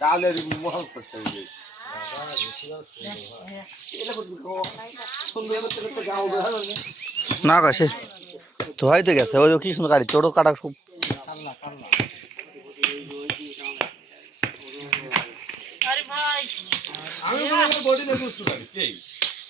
ডালের মহল করতে হবে না কাছে তো হয়তো গেছে ওই কি সুন্দর গাড়ি তোরও কাটা খুব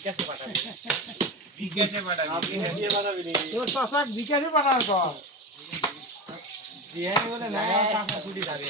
বিকাশে পাঠাবি। বিকাশে পাঠাবি। তোর চাষা বিকাশে দিয়ে বলে না চাষা ছুটি যাবে